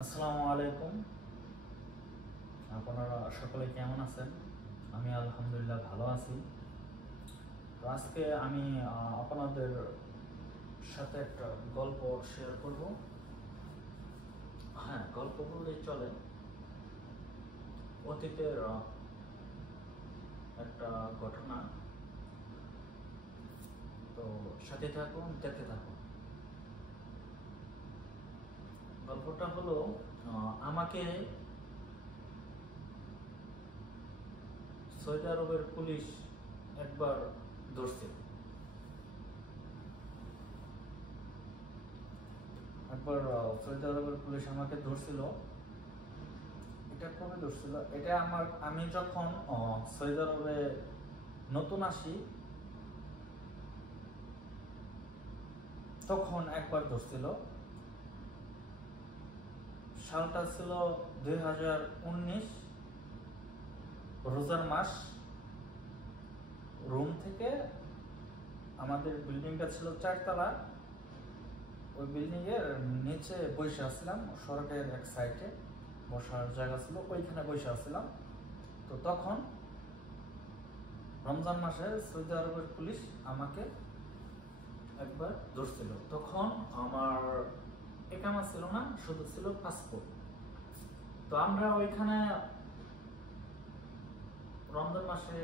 আসসালামু আলাইকুম। আপনারা সকলে কেমন আছেন? আমি আলহামদুলিল্লাহ ভালো আছি। তো আজকে আমি আপনাদের সাথে একটা গল্প শেয়ার করব। হ্যাঁ, গল্প বললেই চলে। অতীতের একটা ঘটনা। তো সাথে থাকুন, দেখতে থাকুন। গল্পটা হলো, আমাকে সৌদি আরবের পুলিশ একবার ধরছে। সৌদি আরবের পুলিশ আমাকে ধরছিল। এটা কবে ধরছিল? এটা আমি যখন সৌদি আরবে নতুন আসি তখন একবার ধরছিল। সালটা ছিল 2019 রোজার মাস। রুম থেকে আমাদের বিল্ডিংটা ছিল 4 তলা। ওই বিল্ডিং এর নিচে বসে আসছিলাম, সড়কের এক সাইডে বসার জায়গা ছিল, ওইখানে বসে আসছিলাম। তো তখন রমজান মাসে সৌদি আরবের পুলিশ আমাকে একবার ধরছিল। তখন আমার একামা ছিল না, শুধু ছিল পাসপোর্ট। তো আমরা ওইখানে রমজান মাসে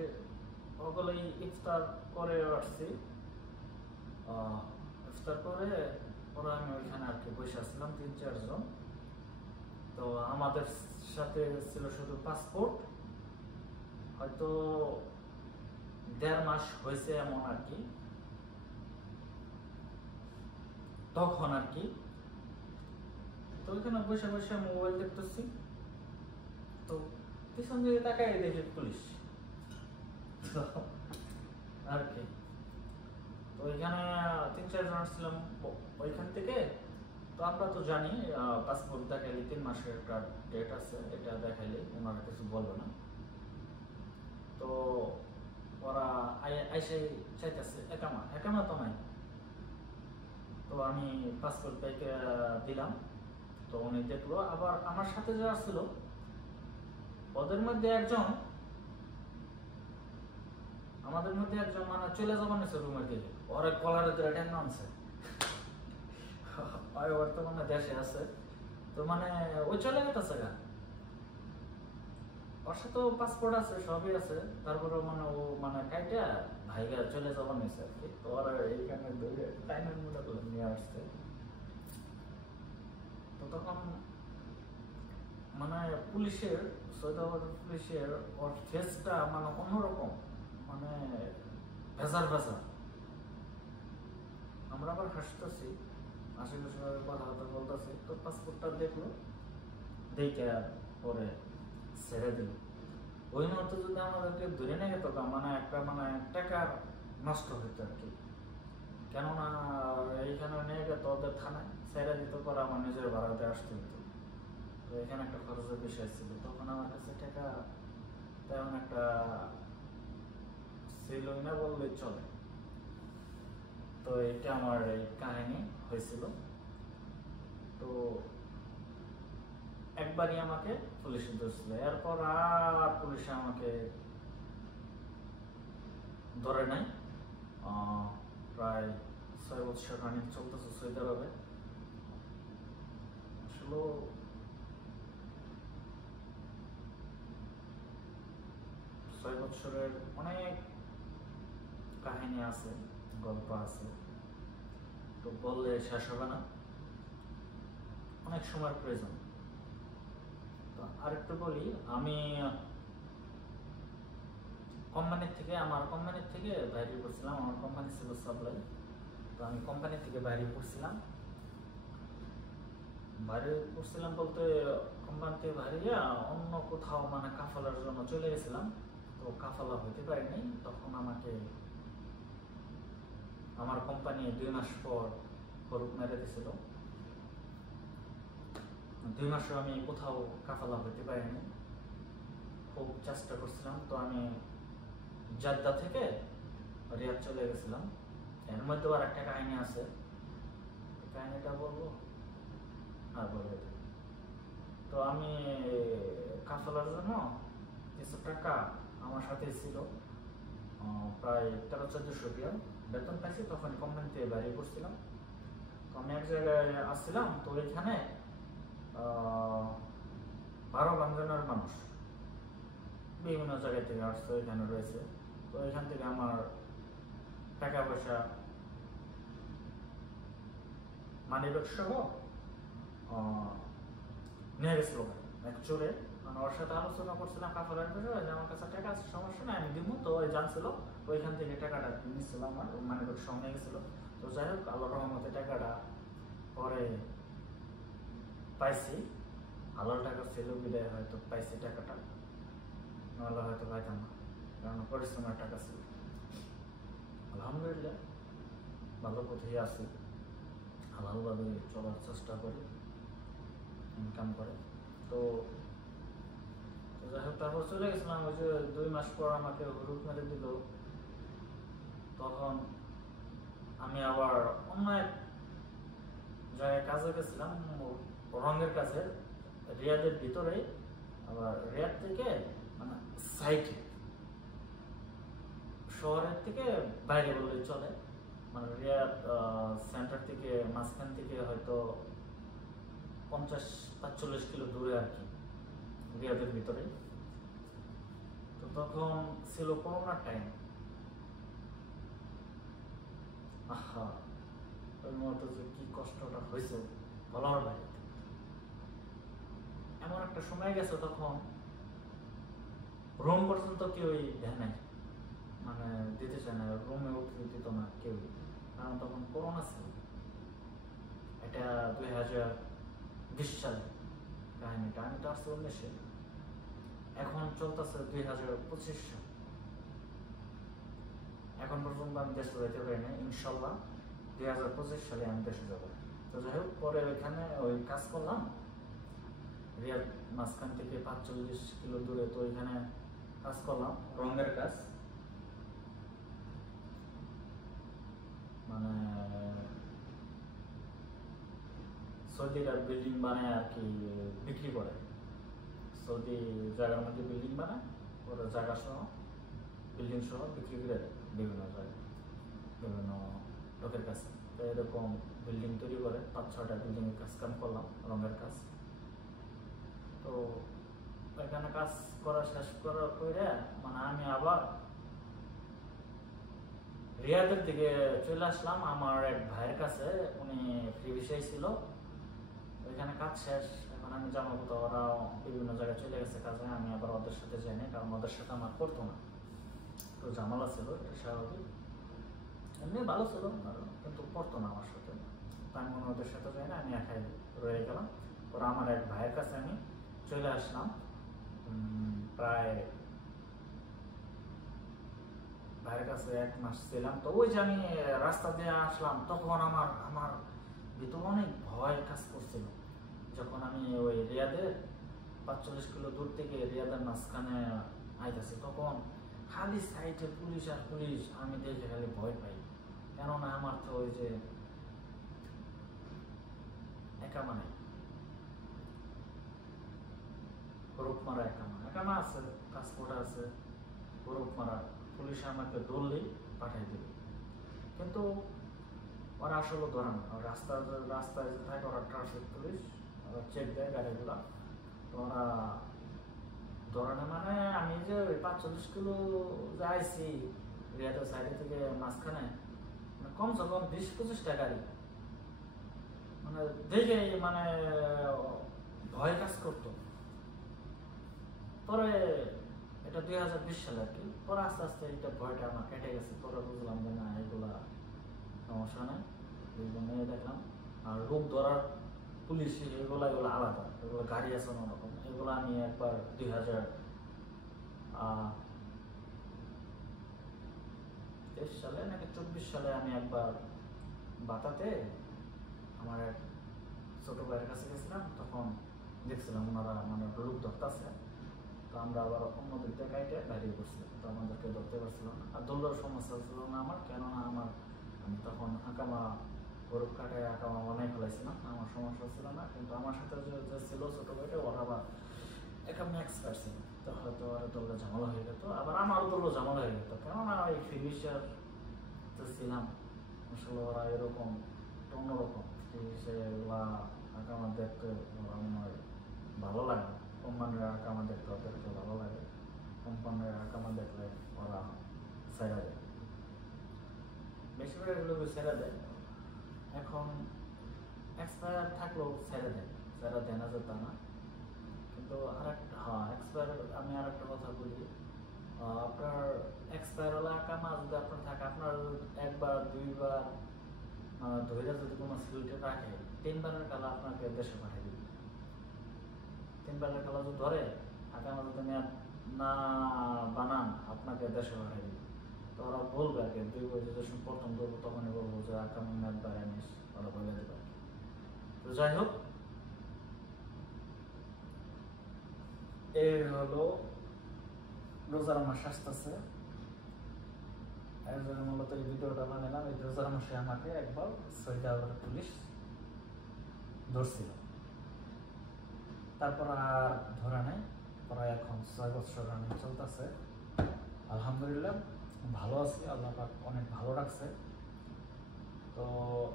ওগুলোই ইফতার করে আসছি। ইফতার করে ওরা আমি ওইখানে আর কি বসে আসছিলাম 3-4 জন। তো আমাদের সাথে ছিল শুধু পাসপোর্ট। হয়তো 1.5 মাস হয়েছে এমন আর কি। তখন আর কি তো ওইখানে বসে বসে মোবাইল দেখতেছি। তো পিছন দিকে তাকাই দেখি পুলিশ আর কি। তো ওইখানে 3-4 জন ছিলাম ওইখান থেকে। তো আমরা তো জানি পাসপোর্ট দেখাইলে 3 মাসের একটা ডেট আছে, এটা দেখাইলে ওনারা কিছু বলবে না। তো ওরা আইসে চাইতেছে একামা একামা তো নাই। তো আমি পাসপোর্ট ব্যাগে দিলাম। তো উনি দেখলো। আবার আমার সাথে যারা ছিল ওদের মধ্যে একজন, আমাদের মধ্যে একজন মানে চলে যাবার নিছে রুমের দিকে। ওরা কলারে ধরে টেনে আনছে। বর্তমানে দেশে আছে। তো মানে ওই চলে গেছে গা। ওর সাথে পাসপোর্ট আছে, সবই আছে। তারপরে মানে ও মানে কাইটা ভাইগা চলে যাবার নিছে আর কি। তো ওরা এইখানে ধরে টাইমের মধ্যে করে নিয়ে আসছে। তো তখন মানে পুলিশের, সৌদি আরবের পুলিশের ওর ফেসটা মানে অন্যরকম, মানে ভেজাল ভেজাল। আমরা আবার হাসতেছি, আশেপাশে কথাবার্তা বলতেছি। তো পাসপোর্টটা দেখলো, দেখে পরে ছেড়ে দিল। ওই মুহূর্তে যদি আমাদেরকে ধরে নিয়ে যেত মানে একটা মানে টাকা নষ্ট হইতো আর কি। কেননা এইখানে নিয়ে গেত ওদের থানায় ছেড়ে দিত, পরে আমার নিজের ভাড়াতে আসতে হতো। তো এখানে একটা খরচের বিষয় ছিল। তখন আমার কাছে টাকা তেমন একটা ছিল না বললেই চলে। তো এটা আমার এই কাহিনী হয়েছিল। তো একবারই আমাকে পুলিশে ধরছিল, এরপর আর পুলিশে আমাকে ধরে নাই। প্রায় 6 বছর রানিং চলতেছে সৌদি আরবে। আসলে 6 বছরের অনেক কাহিনী আছে, গল্প আছে। তো বললে শেষ হবে না, অনেক সময়ের প্রয়োজন। তো আরেকটু বলি, আমি আমার কোম্পানির থেকে বাইরে পড়ছিলাম। আমার কোম্পানি ছিল সাপ্লাই। তো আমি কোম্পানি থেকে বাইরে পড়ছিলাম। বাইরে পড়ছিলাম বলতে কোম্পানি থেকে বাইরে অন্য কোথাও মানে কাফালার জন্য চলে গেছিলাম। তো কাফালা হইতে পারিনি। তখন আমাকে আমার কোম্পানি 2 মাস পর হরুপ মেরে দিয়েছিল। 2 মাসও আমি কোথাও কাফালা হইতে পারিনি, খুব চেষ্টা করছিলাম। তো আমি জাদ্দা থেকে রিয়াদ চলে গেছিলাম। এর মধ্যে আর একটা কাহিনী আছে, কাহিনীটা বলবো আর বলে দেব। তো আমি কাফেলার জন্য কিছু টাকা আমার সাথে ছিল, প্রায় 1300-1400 রিয়াল বেতন পাইছি। তখন কোম্পানি থেকে বাইরে করছিলাম। তো আমি এক জায়গায় আসছিলাম, তো ওইখানে 12 বাংলার মানুষ বিভিন্ন জায়গা থেকে আসছে, এখানে রয়েছে। তো এখান থেকে আমার টাকা পয়সা মানিব্যাগ সহ নিয়ে গেছিল এক চোরে। মানে ওর সাথে আলোচনা করছিলাম কাফেলার বিষয়ে যে আমার কাছে টাকা আছে, সমস্যা নাই আমি দিব। তো ওই জানছিল, ওইখান থেকে টাকাটা নিচ্ছিল, আমার মানিব্যাগ সহ নিয়ে গেছিল। তো যাই হোক, আল্লাহর রহমতে টাকাটা পরে পাইছি। হালাল টাকা ছিল বিদায় হয়তো পাইছি টাকাটা, নাহলে হয়তো পাইতাম না, কারণ পরিশ্রমের টাকা ছিল। আলহামদুলিল্লাহ ভালো পথেই আছি, হালালভাবে চলার চেষ্টা করি, ইনকাম করে। তো যাই হোক, তারপর চলে গেছিলাম। ওই যে 2 মাস পর আমাকে হুরুপ মেরে দিল। তখন আমি আবার অন্য এক জায়গায় কাজে গেছিলাম, রঙের কাছে, রিয়াদের ভিতরে। আবার রিয়াদ থেকে মানে সাইডে, শহরের থেকে বাইরে বললে চলে। মানে রিয়াদ সেন্টার থেকে মাঝখান থেকে হয়তো 50-45 কিলো দূরে আর কি, রিয়াদের ভিতরে। তো তখন ছিল করোনার টাইম। আহা, ওই মুহূর্তে যে কি কষ্টটা হয়েছে বলার বাইরে। এমন একটা সময় গেছে, তখন রুম পর্যন্ত কেউই দেয় নাই, মানে দিতে চায় না, রুমে উঠতে দিত না কেউ, কারণ তখন করোনা ছিল। এটা 2020 সালে কাহিনীটা। আমি তো আসছি 19-এ, এখন চলতেছে 2025 সাল। এখন পর্যন্ত আমি দেশে যেতে পারি না। ইনশাল্লাহ 2025 সালে আমি দেশে যাবো। তো যাই হোক, পরে ওইখানে ওই কাজ করলাম রিয়াদ মাঝখান থেকে 45 কিলো দূরে। তো ওইখানে কাজ করলাম, রঙের কাজ। মানে সৌদিরা বিল্ডিং বানায় আর কি, বিক্রি করে। সৌদি জায়গার মধ্যে বিল্ডিং বানায়, ওরা জায়গা সহ বিল্ডিং সহ বিক্রি করে দেয় বিভিন্ন জায়গায়, বিভিন্ন লোকের কাছে। তো এরকম বিল্ডিং তৈরি করে 5-6টা বিল্ডিংয়ের কাজ কাম করলাম, রঙের কাজ। তো এখানে কাজ করা শেষ করার পরে মানে আমি আবার রিয়াদের দিকে চলে আসলাম আমার এক ভাইয়ের কাছে। উনি ফ্রি ভিসায় ছিল, ওইখানে কাজ শেষ। এখন আমি জানো তো, ওরা বিভিন্ন জায়গায় চলে গেছে কাজে, আমি আবার ওদের সাথে যাইনি, কারণ ওদের সাথে আমার করতো না, তো ঝামেলা ছিল, এটা স্বাভাবিক। এমনি ভালো ছিল কিন্তু করতো না আমার সাথে। তো আমি ওদের সাথে যাই না, আমি একাই রয়ে গেলাম। ওরা আমার এক ভাইয়ের কাছে আমি চলে আসলাম। প্রায় ভাইয়ের কাছে 1 মাস ছিলাম। তো ওই যে আমি রাস্তা দিয়ে আসলাম, তখন আমার আমার ভিতরে অনেক ভয় কাজ করছিল। যখন আমি ওই রিয়াদের 45 কিলো দূর থেকে রিয়াদের মাঝখানে আইতেছি, তখন খালি সাইডে পুলিশ আর পুলিশ, আমি দেখে খালি ভয় পাই। কেননা আমার তো ওই যে একামা নাই, হরুপ মারা একামা আছে, পাসপোর্ট আছে, হরুপ মারা। পুলিশ আমাকে ধরলেই পাঠিয়ে দেবে, কিন্তু ওরা আসলে ধরে না। রাস্তায় যে থাকে ওরা ট্রাফিক পুলিশ, ওরা চেক দেয় গাড়িগুলা, তো ওরা ধরে না। মানে আমি যে ওই 45 কিলো যাইছি রিয়াদের সাইডে থেকে মাঝখানে, কমসে কম 20-25টা গাড়ি, মানে দেখে মানে ভয় কাজ করতো। পরে এটা 2020 সালে আর কি। পরে আস্তে আস্তে এটা ভয়টা আমার কেটে গেছে। পরে বুঝলাম যে না, এগুলা সমস্যা নেই। মেয়ে দেখলাম আর রোগ ধরার পুলিশ, এগুলো আলাদা, এগুলো গাড়ি আছে অন্যরকম। এগুলো আমি একবার 2023 সালে নাকি 24 সালে আমি একবার বাতাতে আমার এক ছোট ভাইয়ের কাছে গেছিলাম। তখন দেখছিলাম ওনারা মানে রোগ ধরতেছে, তো আমরা আবার অন্য দিক থেকে কাইটে বাইরে করছিলাম, তো আমাদেরকে ধরতে পারছিলাম না। আর দৌড়ার সমস্যা ছিল না আমার, কেননা আমি তখন আঁকামা গরুপ কাটায় আঁকামা অনেক ফেলাইছিলাম, আমার সমস্যা ছিল না। কিন্তু আমার সাথে যে ছিল ছোট ভাইটা, ওরা কেমন এক্সপার্ট ছিল, তো হয়তো ওরা দৌড়ে ঝামেলা হয়ে যেত, আবার আমারও দৌড়ে ঝামেলা হয়ে যেত, কেননা ওই ফিনিশার তো ছিলাম। আসলে ওরা এরকম অন্যরকম ফিনিশে ওরা আঁকা আমার দেখতে ওরা আমার ভালো লাগে। কোম্পানির আঁকা আমার দেখতে ওদেরকে ভালো লাগে, কোম্পানির আঁকা আমার দেখলে ওরা ছেড়ে দেয়, বেশিরভাগ এগুলো ছেড়ে দেয়। এখন এক্সপায়ার থাকলেও ছেড়ে দেয় না যে তা না, কিন্তু আরেকটা হ্যাঁ এক্সপায়ার আমি আরেকটা কথা বলি, আপনার এক্সপায়ার হলে আঁকা মাছ যদি আপনার থাকে, আপনার একবার দুইবার ধরে যদি কোনো সিকিউরিটি রাখে, 3বারের কালা আপনাকে দেশে পাঠিয়ে দিবে। 3বারের কালা যদি ধরে আঁকা মাছ যদি না বানান, আপনাকে দেশে পাঠিয়ে দিবে। তো ওরা বলবে আর কি, 2 বছর যখন প্রথম ধরবো তখনই বলবো যে আঁকা ম্যাথ বা এনিস ওরা বলে দেবে। তো যাই হোক, এই হলো রোজার মাস আসতেছে, এর জন্য মূলত এই ভিডিওটা বানালাম। এই রোজার মাসে আমাকে একবার সৌদি আরবের পুলিশ ধরছিল, তারপর আর ধরা নেই, প্রায় এখন 6 বছর রানিং চলতেছে। আলহামদুলিল্লাহ ভালো আছি, আল্লাহ পাক অনেক ভালো রাখছে। তো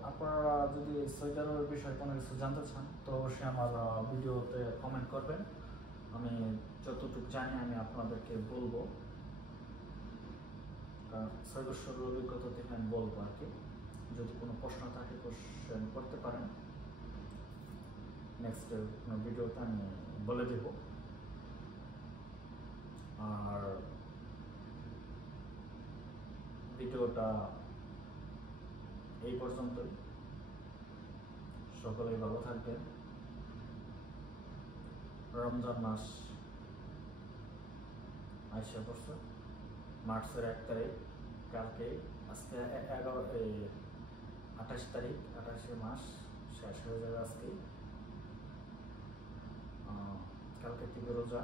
আপনারা যদি সৌদি আরবের বিষয়ে কোনো কিছু জানতে চান তো অবশ্যই আমার ভিডিওতে কমেন্ট করবেন, আমি যতটুকু জানি আমি আপনাদেরকে বলবো, 6 বছরের অভিজ্ঞতা থেকে আমি বলবো আর কি। যদি কোনো প্রশ্ন থাকে কোশ্চেন করতে পারেন, নেক্সট কোনো ভিডিওতে আমি বলে দেব। আর ভিডিওটা এই পর্যন্তই, সকলেই ভালো থাকবেন। রমজান মাস আইসা পড়ছে, মার্চের 1 তারিখ, কালকে আজকে 28 তারিখ, 28 মাস শেষ হয়ে যাবে আজকে। কালকে থেকে রোজা।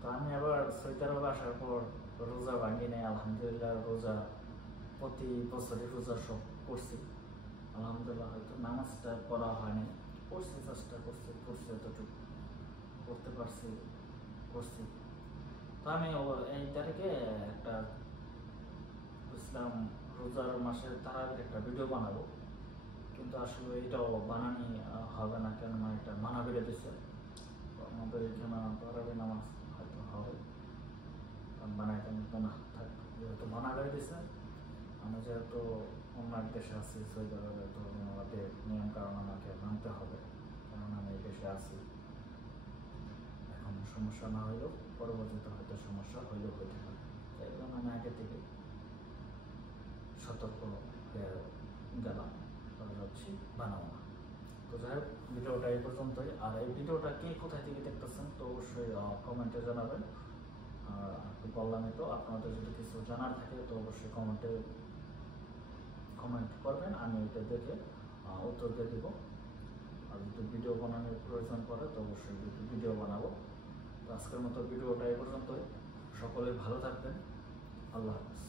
তো আমি আবার সৌদি আরবে আসার পর রোজা ভাঙি নাই, আলহামদুলিল্লাহ। রোজা প্রতি বছরই রোজা সব করছি আলহামদুলিল্লাহ। হয়তো নামাজটা পড়া হয়নি, করছি, চেষ্টা করছি এতটুকু করতে পারছি, করছি। তো আমি এই তারিখে একটা ইসলাম রোজার মাসের তারাবির একটা ভিডিও বানাবো, কিন্তু আসলে এটাও বানানি হবে না, কেননা এটা মানা করে দিচ্ছে আমাদের এখানে তারাবি নামাজ হয়তো হবে, বানাইতে না থাক, যেহেতু মানা করে দিচ্ছে। আমি যেহেতু অন্য এক দেশে আছি সৌদি আরবে, তো আমাদের নিয়ম কারণ আমাকে মানতে হবে, কারণ আমি এই দেশে আছি। এখন সমস্যা না হলেও পরবর্তীতে হয়তো সমস্যা হইলেও হতে পারে, তাই জন্য আমি আগে থেকে সতর্ক হয়ে গেলাম, যাচ্ছি বানাবো না। তো যাই হোক, ভিডিওটা এই পর্যন্তই। আর এই ভিডিওটা কে কোথায় থেকে দেখতেছেন তো অবশ্যই কমেন্টে জানাবেন। আর বললামই তো, আপনাদের যদি কিছু জানার থাকে তো অবশ্যই কমেন্ট করবেন, আমি এটা দেখে উত্তর দিয়ে দেবো। আর যদি ভিডিও বানানোর প্রয়োজন পড়ে তো অবশ্যই ভিডিও বানাবো। তো আজকের মতো ভিডিওটা এই পর্যন্তই, সকলে ভালো থাকবেন, আল্লাহ হাফেজ।